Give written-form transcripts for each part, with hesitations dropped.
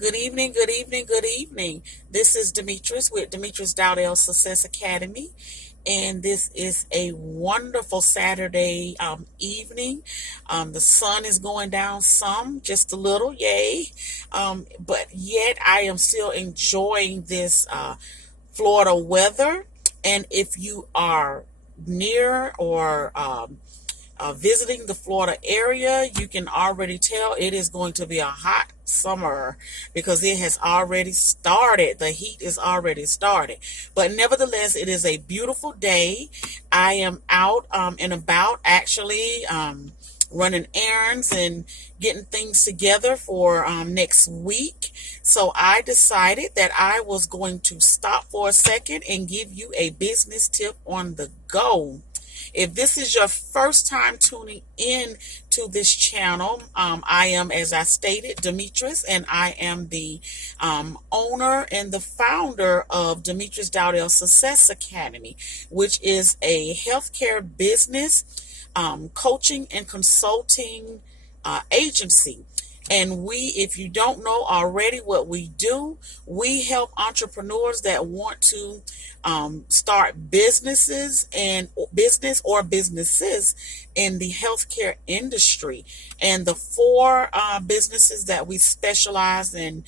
Good evening, good evening, good evening. This is Demetrius with Demetrius Dowdell Success Academy, and this is a wonderful Saturday evening. The sun is going down some, just a little, yay. But yet I am still enjoying this Florida weather. And if you are near or visiting the Florida area, you can already tell it is going to be a hot summer because it has already started. The heat is already started. But nevertheless, it is a beautiful day. I am out and about actually running errands and getting things together for next week. So I decided that I was going to stop for a second and give you a business tip on the go. If this is your first time tuning in to this channel, I am, as I stated, Demetrius, and I am the owner and the founder of Demetrius Dowdell Success Academy, which is a healthcare business coaching and consulting agency. And if you don't know already what we do, we help entrepreneurs that want to start businesses in the healthcare industry. And the four businesses that we specialize in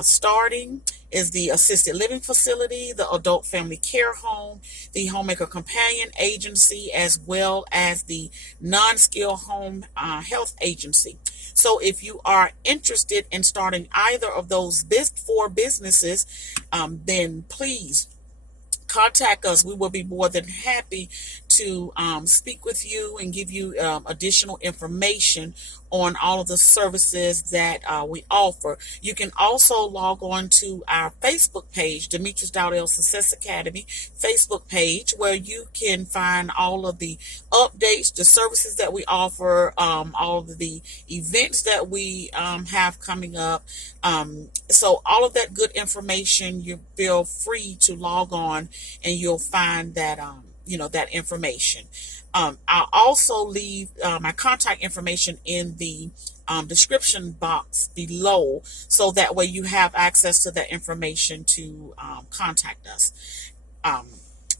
starting is the assisted living facility, the adult family care home, the homemaker companion agency, as well as the non-skilled home health agency. So if you are interested in starting either of those four businesses, then please contact us. We will be more than happy to speak with you and give you additional information on all of the services that we offer. You can also log on to our Facebook page, Demetrius Dowdell Success Academy Facebook page, where you can find all of the updates, the services that we offer, all of the events that we have coming up. So all of that good information, you feel free to log on and you'll find that that information. I'll also leave my contact information in the description box below, so that way you have access to that information to contact us.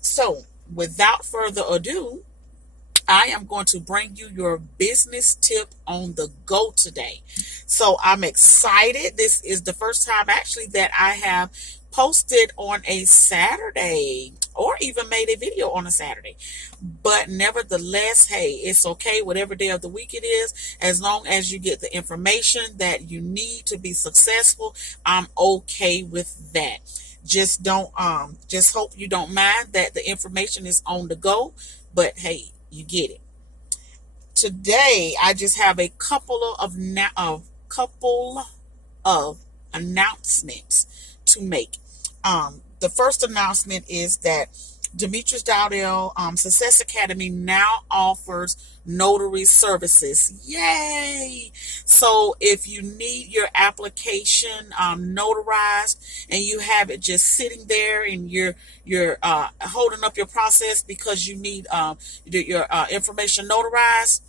So without further ado, I am going to bring you your business tip on the go today. So I'm excited. This is the first time actually that I have posted on a Saturday or even made a video on a Saturday. But nevertheless, hey, it's okay whatever day of the week it is, as long as you get the information that you need to be successful. I'm okay with that. Just don't just hope you don't mind that the information is on the go, but hey, you get it. Today, I just have a couple of announcements to make. The first announcement is that Demetrius Dowdell Success Academy now offers notary services. Yay! So if you need your application notarized and you have it just sitting there and you're holding up your process because you need your information notarized,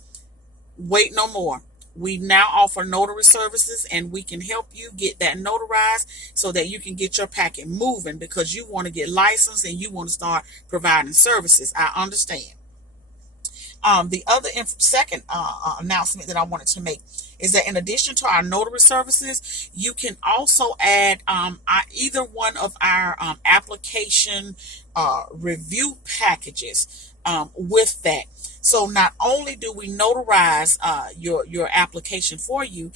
wait no more. We now offer notary services, and we can help you get that notarized so that you can get your packet moving, because you want to get licensed and you want to start providing services. I understand. The other second announcement that I wanted to make is that in addition to our notary services, you can also add either one of our application review packages with that. So not only do we notarize your application for you,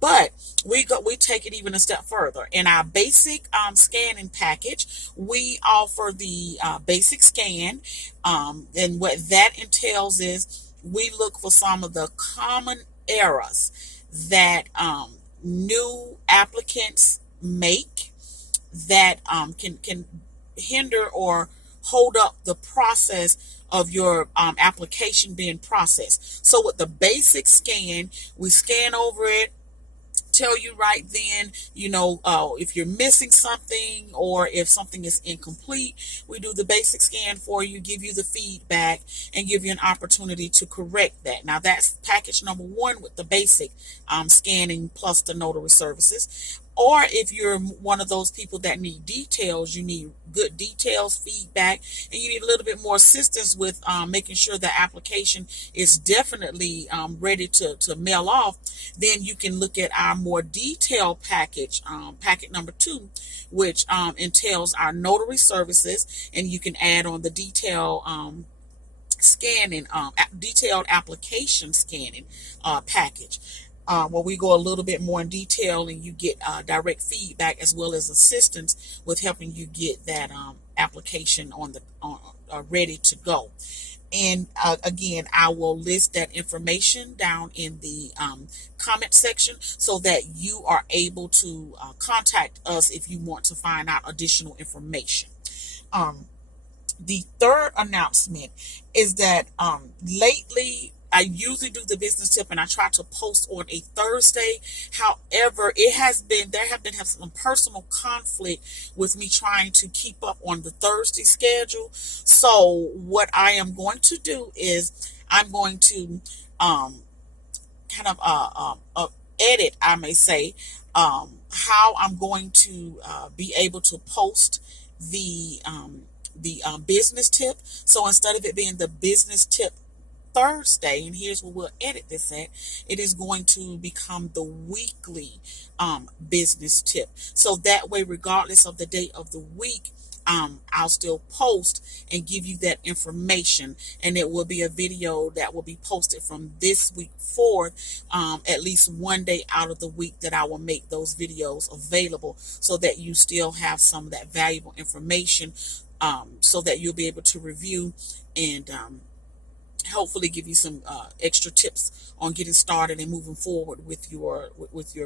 but we take it even a step further. In our basic scanning package, we offer the basic scan, and what that entails is we look for some of the common errors that new applicants make that can hinder or hold up the process of your application being processed. So with the basic scan, we scan over it, tell you right then, if you're missing something or if something is incomplete. We do the basic scan for you, give you the feedback, and give you an opportunity to correct that. Now that's package number one with the basic scanning plus the notary services. Or if you're one of those people that need details, you need good details, feedback, and you need a little bit more assistance with making sure the application is definitely ready to mail off, then you can look at our more detailed package, packet number 2, which entails our notary services, and you can add on the scanning, detailed application scanning package. Where we go a little bit more in detail and you get direct feedback as well as assistance with helping you get that application ready to go. And again, I will list that information down in the comment section so that you are able to contact us if you want to find out additional information. The third announcement is that lately I usually do the business tip and I try to post on a Thursday. However, there have been some personal conflict with me trying to keep up on the Thursday schedule. So what I am going to do is I'm going to kind of edit, I may say, how I'm going to be able to post the business tip. So instead of it being the business tip Thursday, and here's where we'll edit this at, it is going to become the weekly business tip. So that way, regardless of the day of the week, I'll still post and give you that information, and it will be a video that will be posted from this week forth, at least one day out of the week that I will make those videos available so that you still have some of that valuable information, so that you'll be able to review and hopefully give you some extra tips on getting started and moving forward with your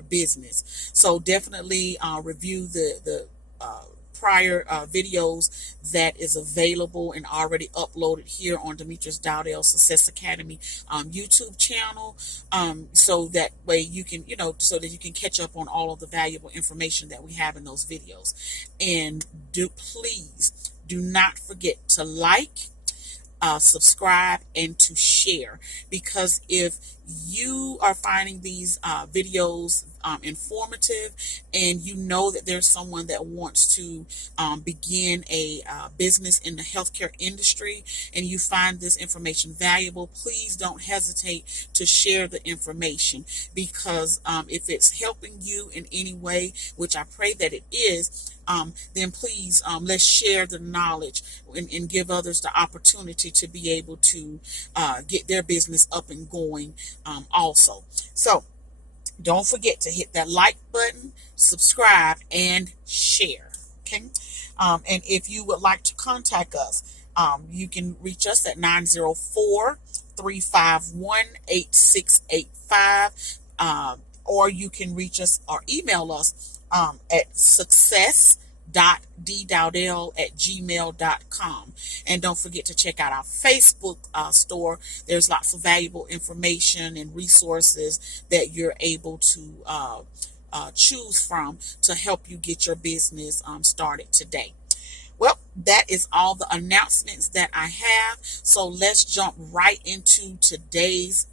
business. So definitely review the prior videos that is available and already uploaded here on Demetrius Dowdell Success Academy YouTube channel, so that way you can, so that you can catch up on all of the valuable information that we have in those videos. And please do not forget to like, subscribe, and to share, because if you are finding these videos informative, and you know that there's someone that wants to begin a business in the healthcare industry, and you find this information valuable, please don't hesitate to share the information, because if it's helping you in any way, which I pray that it is, then please let's share the knowledge and give others the opportunity to be able to get their business up and going also. So don't forget to hit that like button, subscribe, and share. Okay. And if you would like to contact us, you can reach us at 904-351-8685, or you can reach us or email us at success.ddowdell@gmail.com. And don't forget to check out our Facebook store. There's lots of valuable information and resources that you're able to choose from to help you get your business started today. Well, that is all the announcements that I have. So let's jump right into today's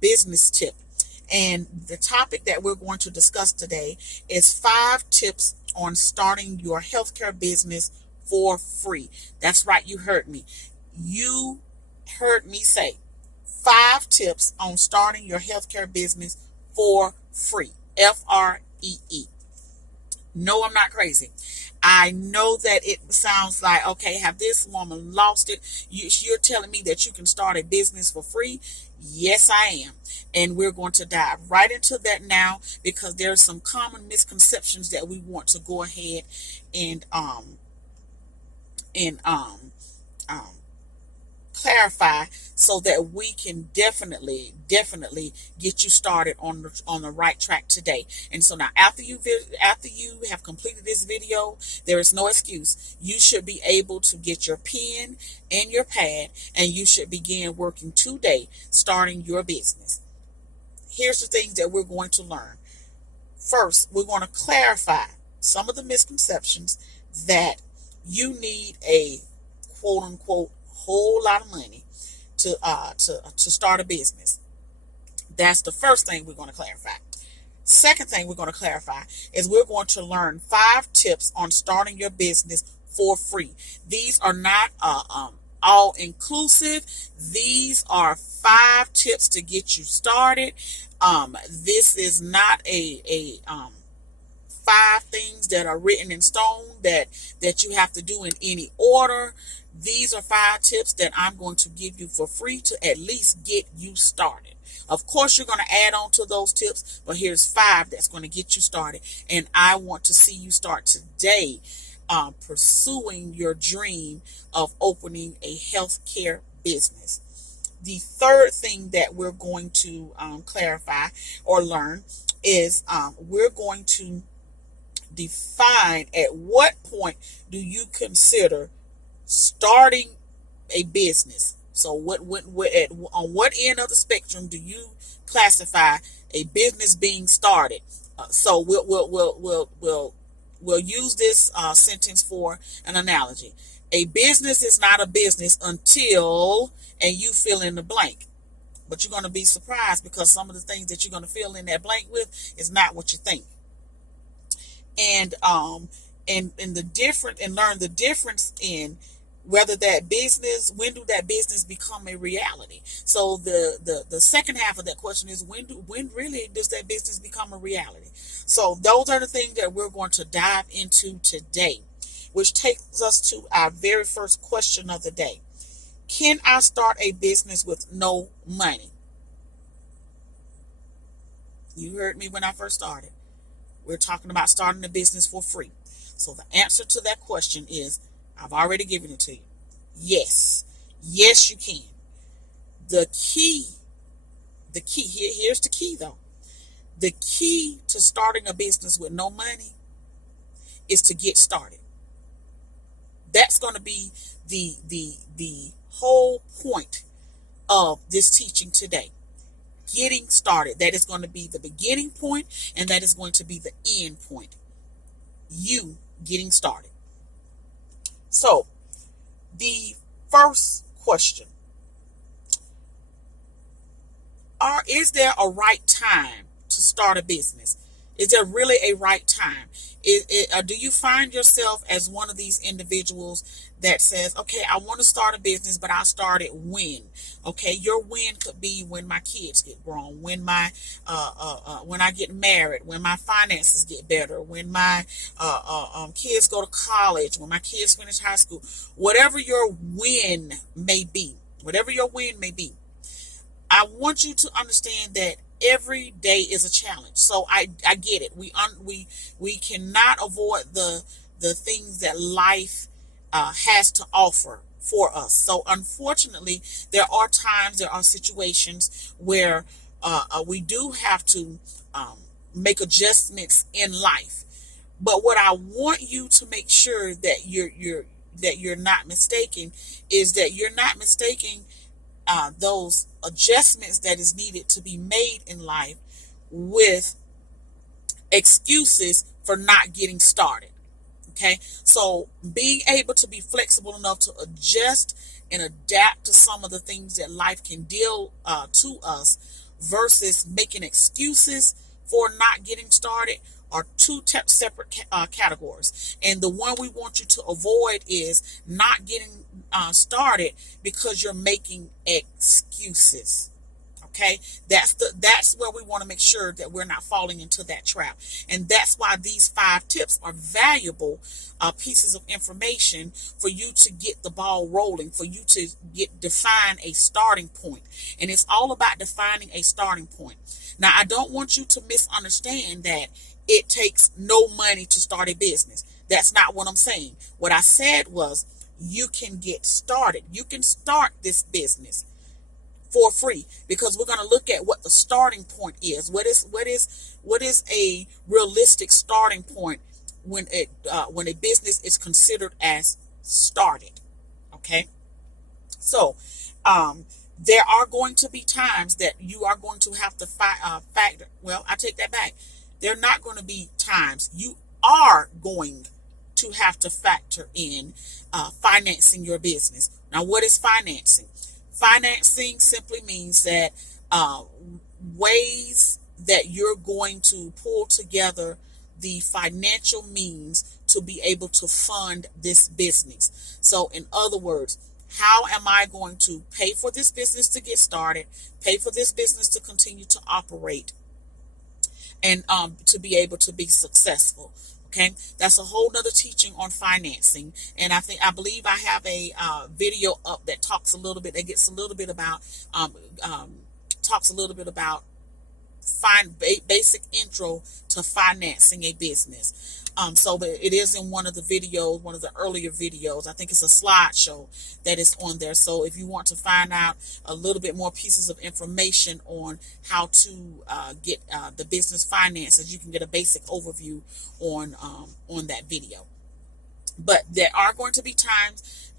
business tip. And the topic that we're going to discuss today is 5 tips on starting your healthcare business for free. That's right, you heard me. You heard me say 5 tips on starting your healthcare business for free. FREE. No, I'm not crazy. I know that it sounds like, okay, have this woman lost it? You're telling me that you can start a business for free? Yes, I am. And we're going to dive right into that now, because there are some common misconceptions that we want to go ahead and clarify, so that we can definitely get you started on the right track today. And so now, after you have completed this video, there is no excuse. You should be able to get your pen and your pad, and you should begin working today, starting your business. Here's the things that we're going to learn. First, we're going to clarify some of the misconceptions that you need a quote unquote whole lot of money to start a business. That's the first thing we're going to clarify. Second thing we're going to clarify is we're going to learn 5 tips on starting your business for free. These are not all inclusive. These are 5 tips to get you started. This is not a 5 things that are written in stone that you have to do in any order. These are 5 tips that I'm going to give you for free to at least get you started. Of course, you're going to add on to those tips, but here's 5 that's going to get you started. And I want to see you start today pursuing your dream of opening a healthcare business. The third thing that we're going to clarify or learn is we're going to define at what point do you consider starting a business. So on what end of the spectrum do you classify a business being started? So we'll use this sentence for an analogy. A business is not a business until, and you fill in the blank. But you're going to be surprised because some of the things that you're going to fill in that blank with is not what you think. And learn the difference in whether that business, when do that business become a reality? So the second half of that question is when really does that business become a reality? So those are the things that we're going to dive into today, which takes us to our very first question of the day. Can I start a business with no money? You heard me when I first started. We're talking about starting a business for free. So the answer to that question is, I've already given it to you. Yes. Yes, you can. Here's the key though. The key to starting a business with no money is to get started. That's going to be the whole point of this teaching today. Getting started. That is going to be the beginning point, and that is going to be the end point. You getting started. So, the first question. Is there a right time to start a business? Is there really a right time? Do you find yourself as one of these individuals that says, okay, I want to start a business, but I'll start it when? Okay, your when could be when my kids get grown, when when I get married, when my finances get better, when my kids go to college, when my kids finish high school, whatever your when may be, I want you to understand that every day is a challenge. So I get it. We cannot avoid the things that life has to offer for us. So unfortunately, there are situations where we do have to make adjustments in life. But what I want you to make sure that you're not mistaken is that you're not mistaking those adjustments that is needed to be made in life with excuses for not getting started. Okay, so being able to be flexible enough to adjust and adapt to some of the things that life can deal to us versus making excuses for not getting started are two separate categories. And the one we want you to avoid is not getting started because you're making excuses. Okay, that's where we want to make sure that we're not falling into that trap. And that's why these 5 tips are valuable pieces of information for you to get the ball rolling, for you to define a starting point. And it's all about defining a starting point. Now, I don't want you to misunderstand that it takes no money to start a business. That's not what I'm saying. What I said was you can get started. You can start this business for free, because we're going to look at what the starting point is. What is a realistic starting point when a business is considered as started? Okay, so there are going to be times that you are going to have to factor. Well, I take that back. There are not going to be times. You are going to have to factor in financing your business. Now, what is financing? Financing simply means that ways that you're going to pull together the financial means to be able to fund this business. So in other words, how am I going to pay for this business to get started, pay for this business to continue to operate, and to be able to be successful? Okay, that's a whole nother teaching on financing, and I believe I have a video up that talks a little bit, that gets a little bit about talks a little bit about basic intro to financing a business. So it is in one of the videos, one of the earlier videos. I think it's a slideshow that is on there. So if you want to find out a little bit more pieces of information on how to get the business finances, you can get a basic overview on that video. But there are going to be times,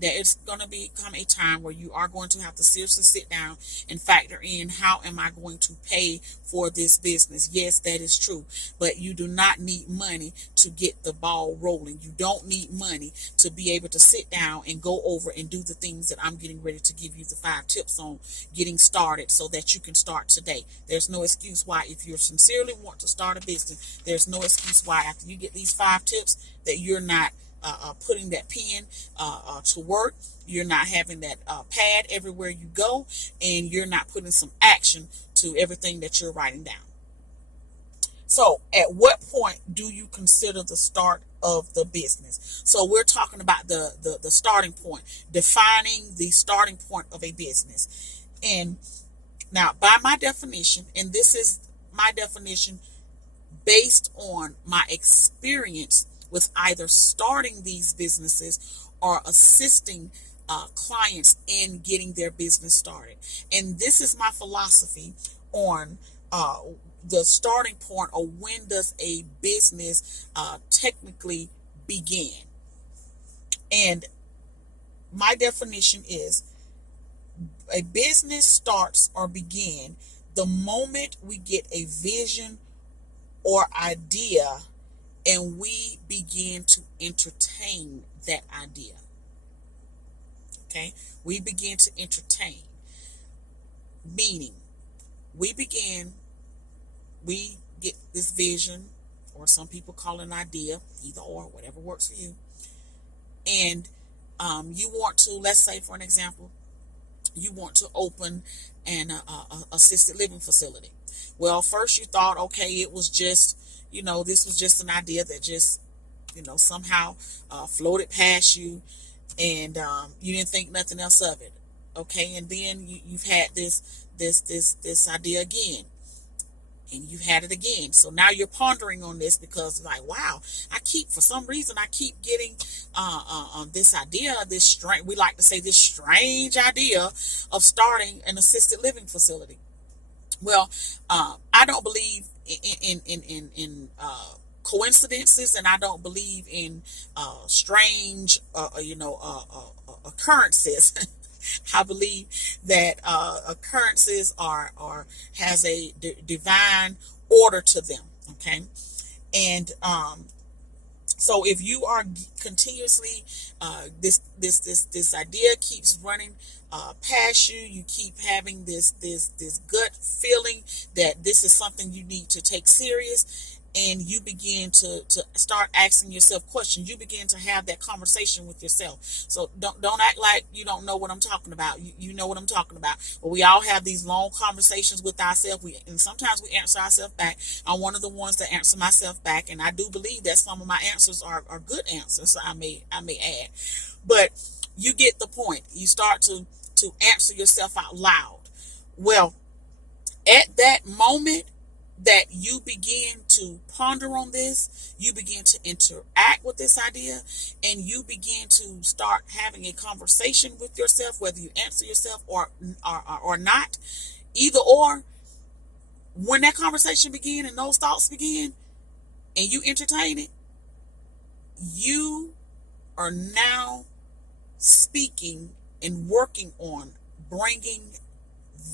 there is going to become a time where you are going to have to seriously sit down and factor in, how am I going to pay for this business? Yes, that is true. But you do not need money to get the ball rolling. You don't need money to be able to sit down and go over and do the things that I'm getting ready to give you the 5 tips on getting started, so that you can start today. There's no excuse why, if you sincerely want to start a business, there's no excuse why after you get these 5 tips that you're not putting that pen to work. You're not having that pad everywhere you go, and you're not putting some action to everything that you're writing down. So at what point do you consider the start of the business? So we're talking about the starting point, defining the starting point of a business. And now, by my definition, and this is my definition based on my experience with either starting these businesses or assisting clients in getting their business started. And this is my philosophy on the starting point, or when does a business technically begin. And my definition is, a business starts or begin the moment we get a vision or idea and we begin to entertain that idea. Okay? We begin to entertain. Meaning, we get this vision, or some people call it an idea, either or, whatever works for you. And you want to, let's say for an example, you want to open an assisted living facility. Well, first you thought, okay, it was just, this was just an idea that just, somehow floated past you, and you didn't think nothing else of it. Okay, and then you've had this idea again, and you've had it again. So now you're pondering on this, because like, wow, for some reason I keep getting this idea, we like to say this strange idea of starting an assisted living facility. Well, I don't believe in coincidences, and I don't believe in strange, occurrences. I believe that occurrences has a divine order to them. Okay, and so if you are continuously this idea keeps running past you, you keep having this gut feeling that this is something you need to take serious, and you begin to start asking yourself questions. You begin to have that conversation with yourself. So don't act like you don't know what I'm talking about. You know what I'm talking about. But we all have these long conversations with ourselves. And sometimes we answer ourselves back. I'm one of the ones that answer myself back, and I do believe that some of my answers are good answers. I may add, but you get the point. You start to answer yourself out loud. Well, at that moment that you begin to ponder on this, you begin to interact with this idea, and you begin to start having a conversation with yourself, whether you answer yourself or not, either or. When that conversation begins and those thoughts begin, and you entertain it, you are now speaking and working on bringing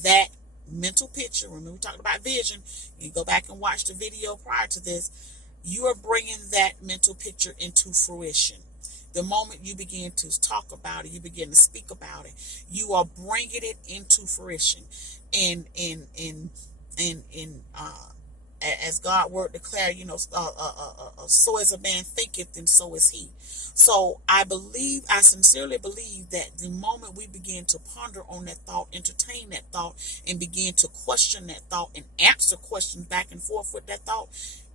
that mental picture. Remember, we talked about vision. You go back and watch the video prior to this. You are bringing that mental picture into fruition. The moment you begin to talk about it, you begin to speak about it, you are bringing it into fruition. And And as God word declare, so as a man thinketh, and so is he. So I sincerely believe that the moment we begin to ponder on that thought, entertain that thought, and begin to question that thought and answer questions back and forth with that thought,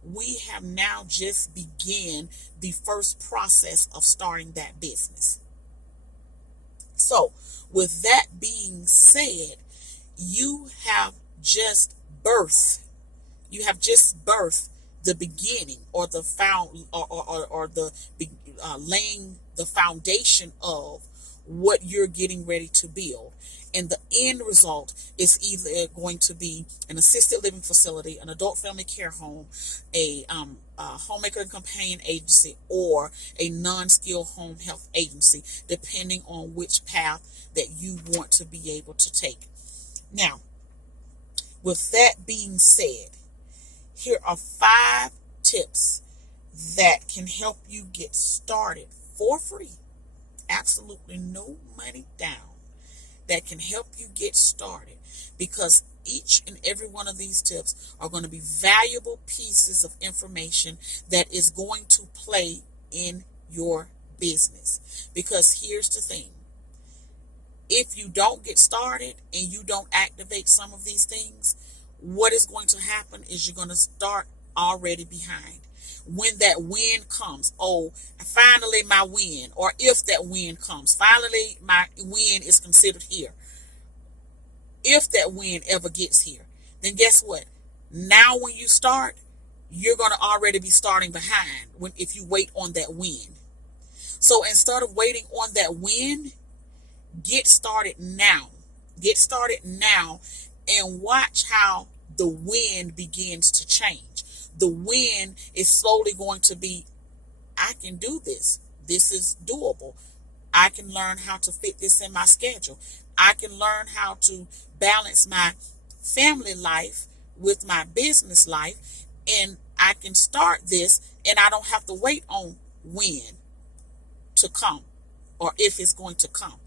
we have now just began the first process of starting that business. So with that being said, you have just birthed you have just birthed the beginning, or the laying the foundation of what you're getting ready to build. And the end result is either going to be an assisted living facility, an adult family care home, a homemaker and companion agency, or a non-skilled home health agency, depending on which path that you want to be able to take. Now, with that being said, here are 5 tips that can help you get started for free, absolutely no money down, that can help you get started, because each and every one of these tips are going to be valuable pieces of information that is going to play in your business. Because here's the thing. If you don't get started and you don't activate some of these things, what is going to happen is you're going to start already behind. When that win comes, oh, finally my win, or if that win comes, finally my win is considered here. If that win ever gets here, then guess what? Now when you start, you're going to already be starting behind if you wait on that win. So instead of waiting on that win, get started now. Get started now and watch how the wind begins to change. The wind is slowly going to be, I can do this. This is doable. I can learn how to fit this in my schedule. I can learn how to balance my family life with my business life, and I can start this, and I don't have to wait on when to come or if it's going to come.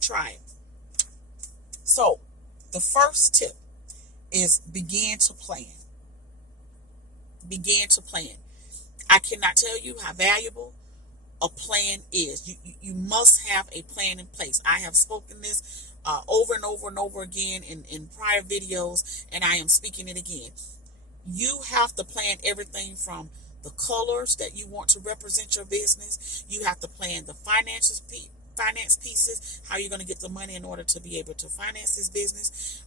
Try it. So the first tip is begin to plan. Begin to plan. I cannot tell you how valuable a plan is. You must have a plan in place. I have spoken this over and over and over again in prior videos, and I am speaking it again. You have to plan everything from the colors that you want to represent your business. You have to plan the finance pieces, how you're going to get the money in order to be able to finance this business.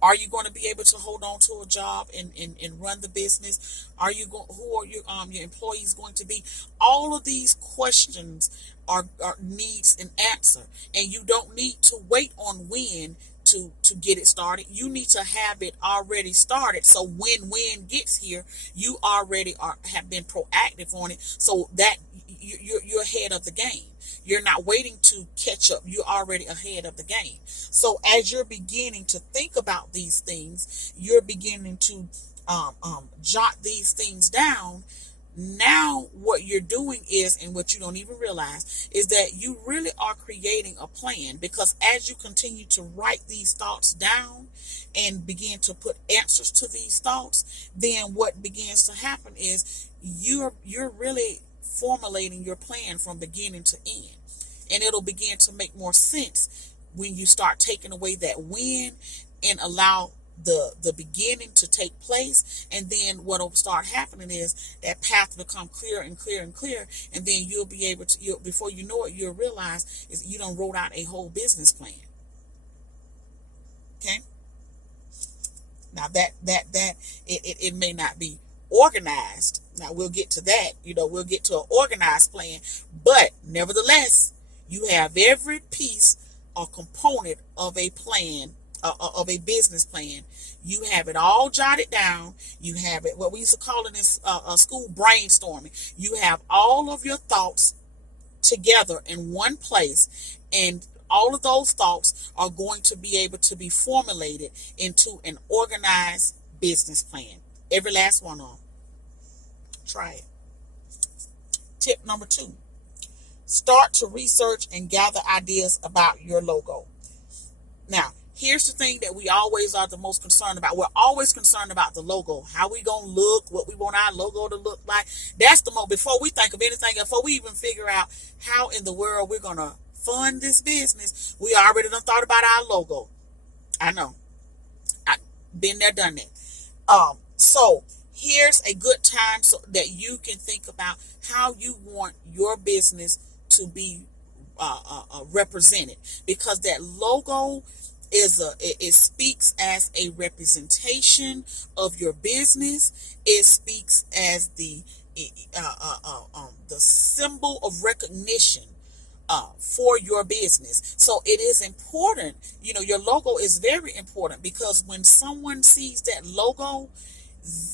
Are you going to be able to hold on to a job and run the business? Who are your employees going to be? All of these questions are needs an answer, and you don't need to wait on when to get it started. You need to have it already started, so when gets here, you already have been proactive on it, so that you're ahead of the game. You're not waiting to catch up. You're already ahead of the game. So as you're beginning to think about these things, you're beginning to jot these things down. Now what you're doing is, and what you don't even realize, is that you really are creating a plan, because as you continue to write these thoughts down and begin to put answers to these thoughts, then what begins to happen is you're really formulating your plan from beginning to end. And it'll begin to make more sense when you start taking away that when and allow the beginning to take place. And then what will start happening is that path will become clearer and clearer and clearer. And then you'll be able to, before you know it, you'll realize is you done wrote out a whole business plan. Okay. Now it may not be organized. Now we'll get to that. We'll get to an organized plan, but nevertheless, you have every piece or component of a plan, of a business plan. You have it all jotted down. You have it, what we used to call it in school, brainstorming. You have all of your thoughts together in one place, and all of those thoughts are going to be able to be formulated into an organized business plan. Every last one of them. Try it. Tip number 2. Start to research and gather ideas about your logo. Now, Here's the thing that we always are the most concerned about. We're always concerned about the logo, how we gonna look, what we want our logo to look like. That's the most, before we think of anything, before we even figure out how in the world we're gonna fund this business, we already done thought about our logo. I know. I've been there, done that. So here's a good time so that you can think about how you want your business to be represented, because that logo it speaks as a representation of your business. It speaks as the symbol of recognition for your business. So it is important, your logo is very important, because when someone sees that logo,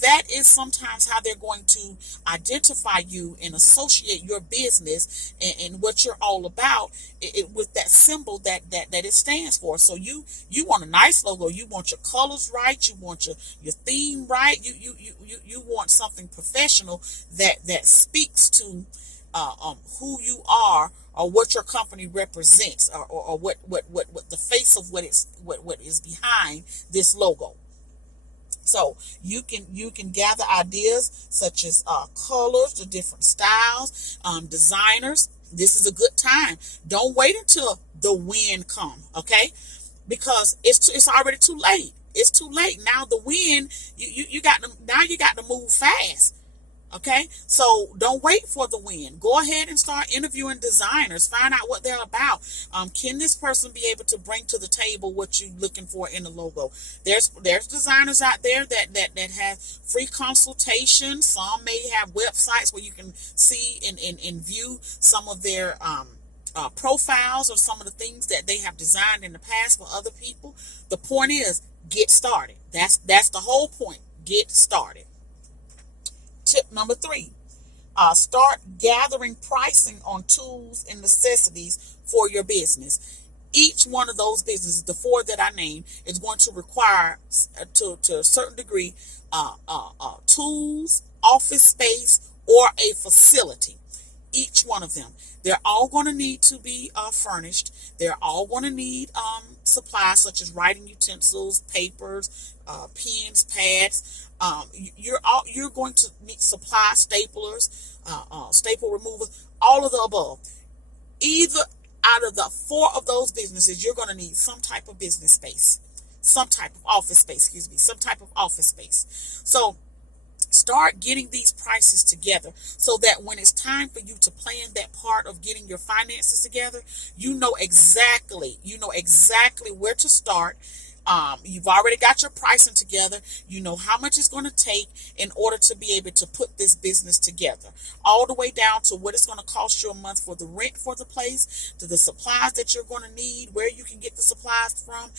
that is sometimes how they're going to identify you and associate your business and what you're all about with that symbol that it stands for. So you want a nice logo. You want your colors right. You want your theme right. You want something professional that speaks to who you are, or what your company represents, or what the face of what is behind this logo. So you can gather ideas such as colors, the different styles, designers. This is a good time. Don't wait until the wind come, okay? Because it's already too late. It's too late now. The wind, you got to move fast. Okay, so don't wait for the win. Go ahead and start interviewing designers. Find out what they're about. Can this person be able to bring to the table what you're looking for in the logo? There's designers out there that have free consultation. Some may have websites where you can see and view some of their profiles, or some of the things that they have designed in the past for other people. The point is, get started. That's the whole point. Get started. Tip number 3, start gathering pricing on tools and necessities for your business. Each one of those businesses, the 4 that I named, is going to require, to a certain degree, tools, office space, or a facility. Each one of them. They're all going to need to be furnished. They're all going to need supplies such as writing utensils, papers, pens, pads. You're going to need supply staplers, staple removers, all of the above. Either out of the 4 of those businesses, you're going to need some type of business space, some type of office space, some type of office space. So start getting these prices together, so that when it's time for you to plan that part of getting your finances together, you know exactly where to start. You've already got your pricing together. You know how much it's going to take in order to be able to put this business together, all the way down to what it's going to cost you a month for the rent for the place, to the supplies that you're going to need, where you can get the supplies from,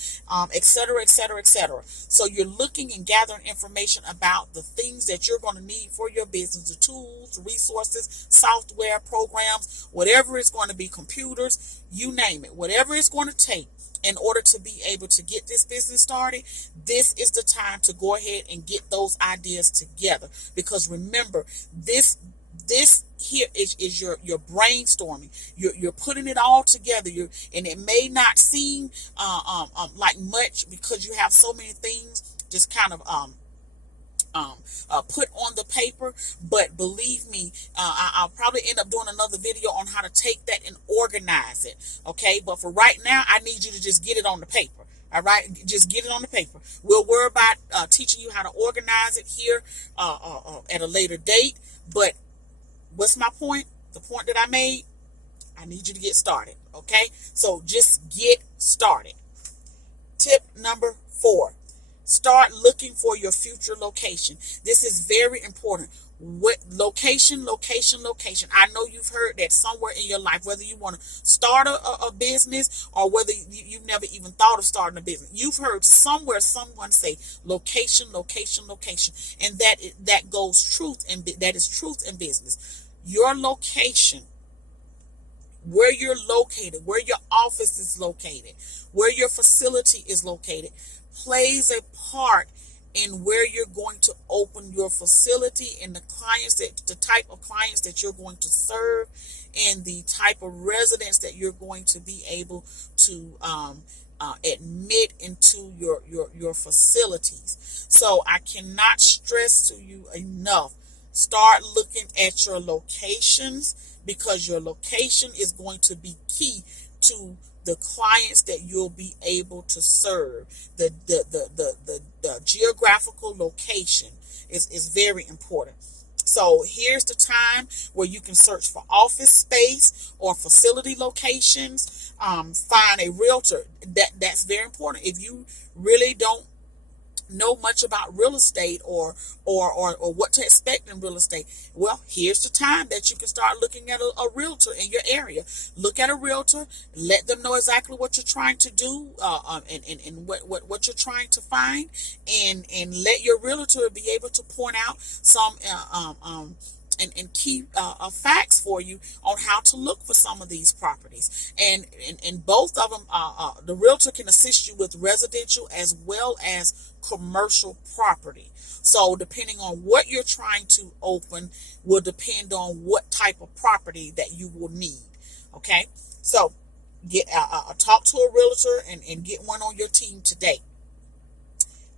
et cetera, et cetera, et cetera. So you're looking and gathering information about the things that you're going to need for your business, the tools, the resources, software, programs, whatever it's going to be, computers, you name it, whatever it's going to take in order to be able to get this business started. This is the time to go ahead and get those ideas together, because remember, this here is your brainstorming. You're putting it all together. And it may not seem like much, because you have so many things just kind of put on the paper, but believe me, I'll probably end up doing another video on how to take that and organize it. Okay, but for right now, I need you to just get it on the paper. All right, just get it on the paper. We'll worry about teaching you how to organize it here at a later date. But what's my point? The point that I made, I need you to get started. Okay, so just get started. Tip number 4. Start looking for your future location. This is very important. What location? I know you've heard that somewhere in your life, whether you want to start a business, or whether you've never even thought of starting a business. You've heard somewhere someone say location, and that goes truth, and that is truth in business. Your location, where you're located, where your office is located, where your facility is located, plays a part in where you're going to open your facility, and the type of clients that you're going to serve, and the type of residents that you're going to be able to admit into your facilities. So I cannot stress to you enough, start looking at your locations, because your location is going to be key to the clients that you'll be able to serve. The geographical location is very important. So here's the time where you can search for office space or facility locations. Find a realtor. That's very important. If you really don't know much about real estate, or what to expect in real estate, well, here's the time that you can start looking at a realtor in your area. Look at a realtor, let them know exactly what you're trying to do, and what you're trying to find, and let your realtor be able to point out some and key facts for you on how to look for some of these properties. And both of them, the realtor can assist you with residential as well as commercial property. So depending on what you're trying to open will depend on what type of property that you will need. Okay, so get talk to a realtor and get one on your team today.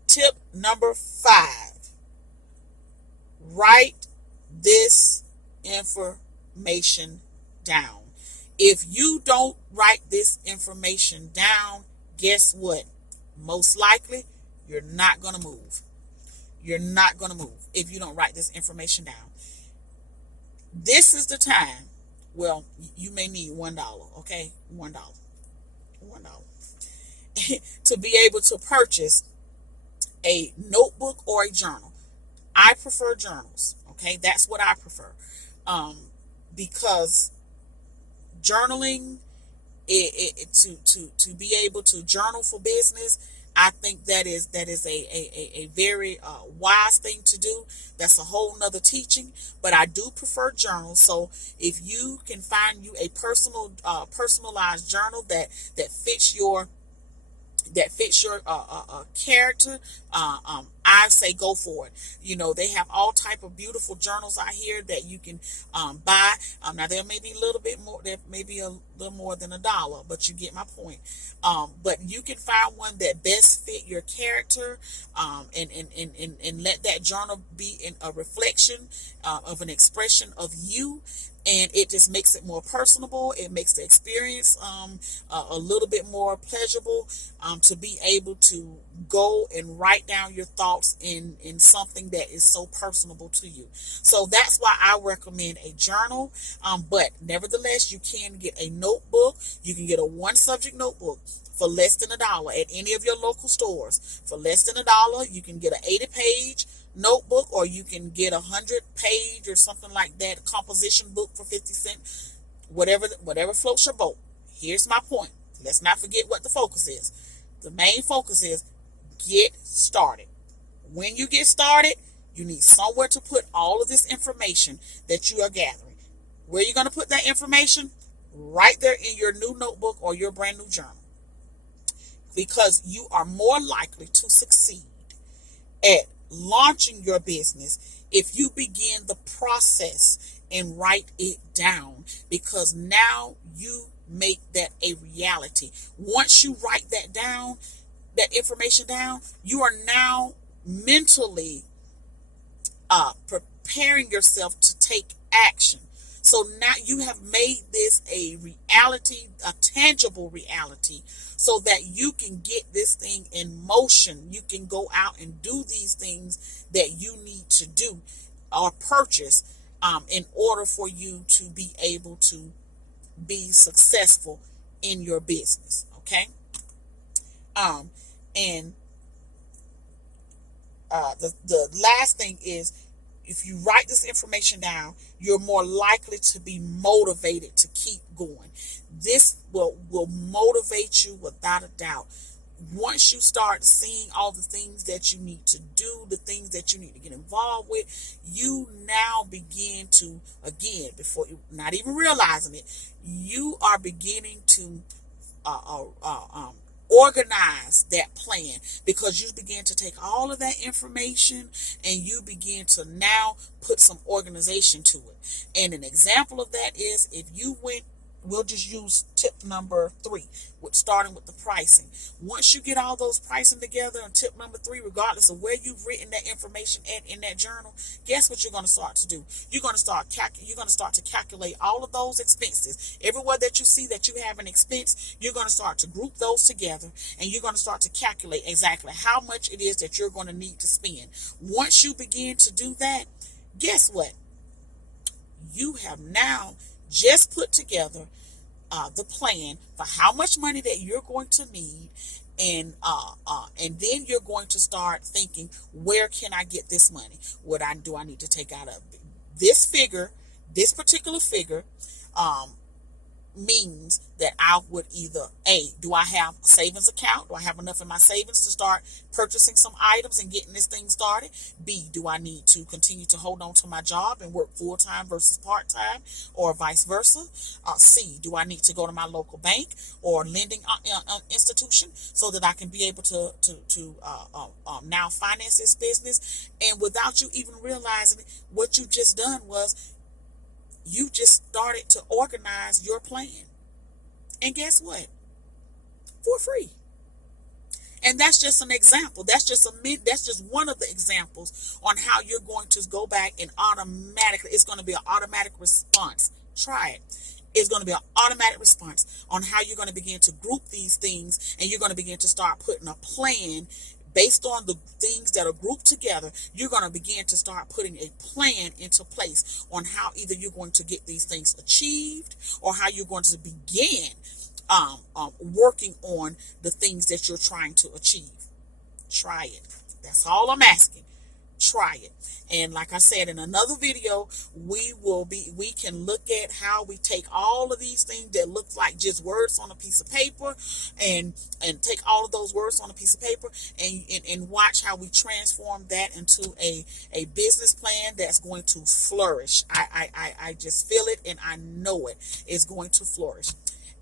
Tip number 5: write this information down. If you don't write this information down, guess what? Most likely, you're not going to move. You're not going to move if you don't write this information down. This is the time. Well, you may need $1, okay? $1. To be able to purchase a notebook or a journal. I prefer journals. Okay, that's what I prefer, because journaling, to be able to journal for business, I think that is a very wise thing to do. That's a whole nother teaching, but I do prefer journals. So if you can find you a personalized journal that fits your character, I say go for it. You know, they have all type of beautiful journals out here that you can buy. Now there may be a little bit more, there may be a little more than $1, but you get my point. But you can find one that best fit your character, and let that journal be in a reflection of an expression of you. And it just makes it more personable. It makes the experience a little bit more pleasurable, to be able to go and write down your thoughts in something that is so personable to you. So that's why I recommend a journal. But nevertheless, you can get a notebook. You can get a one subject notebook for less than $1 at any of your local stores. For less than $1, you can get an 80-page notebook, or you can get 100-page or something like that composition book for 50 cents. Whatever floats your boat. Here's my point. Let's not forget what the focus is. The main focus is get started. When you get started, you need somewhere to put all of this information that you are gathering. Where are you going to put that information? Right there in your new notebook or your brand new journal. Because you are more likely to succeed at launching your business if you begin the process and write it down, because now you make that a reality. Once you write that down, that information down, you are now mentally preparing yourself to take action. So now you have made this a reality, a tangible reality, so that you can get this thing in motion. You can go out and do these things that you need to do or purchase in order for you to be able to be successful in your business. Okay. And the last thing is, if you write this information down, you're more likely to be motivated to keep going. This will motivate you without a doubt. Once you start seeing all the things that you need to do, the things that you need to get involved with, you now begin to, again, before you not even realizing it, you are beginning to organize that plan, because you begin to take all of that information and you begin to now put some organization to it. And an example of that is, if you went we'll just use tip number 3, with starting with the pricing. Once you get all those pricing together on tip number 3, regardless of where you've written that information at in that journal, guess what you're going to start to do? You're going to start to calculate all of those expenses. Everywhere that you see that you have an expense, you're going to start to group those together, and you're going to start to calculate exactly how much it is that you're going to need to spend. Once you begin to do that, guess what? You have now just put together the plan for how much money that you're going to need, and then you're going to start thinking, where can I get this money? Do I need to take out this figure, this particular figure? Means that I would either, do I have a savings account? Do I have enough in my savings to start purchasing some items and getting this thing started? B, do I need to continue to hold on to my job and work full-time versus part-time, or vice versa? C, do I need to go to my local bank or lending institution so that I can be able to now finance this business? And without you even realizing it, what you just done was you just started to organize your plan. And guess what? For free. And that's just an example. That's just one of the examples on how you're going to go back and it's going to be an automatic response. Try it. It's going to be an automatic response on how you're going to begin to group these things, and you're going to begin to start putting a plan based on the things that are grouped together. You're going to begin to start putting a plan into place on how either you're going to get these things achieved, or how you're going to begin working on the things that you're trying to achieve. Try it. That's all I'm asking. Try it. And like I said in another video, we can look at how we take all of these things that look like just words on a piece of paper, and take all of those words on a piece of paper, and watch how we transform that into a business plan that's going to flourish. I just feel it, and I know it is going to flourish.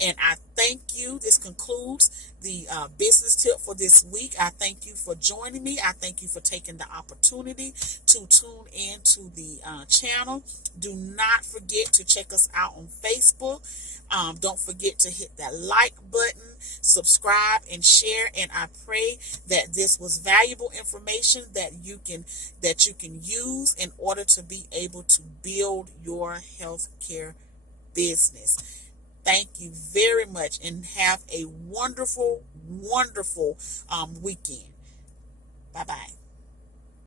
And I thank you. This concludes the business tip for this week. I thank you for joining me. I thank you for taking the opportunity to tune in to the channel. Do not forget to check us out on Facebook. Don't forget to hit that like button, subscribe, and share. And I pray that this was valuable information that you can use in order to be able to build your healthcare business. Thank you very much, and have a wonderful, wonderful weekend. Bye-bye.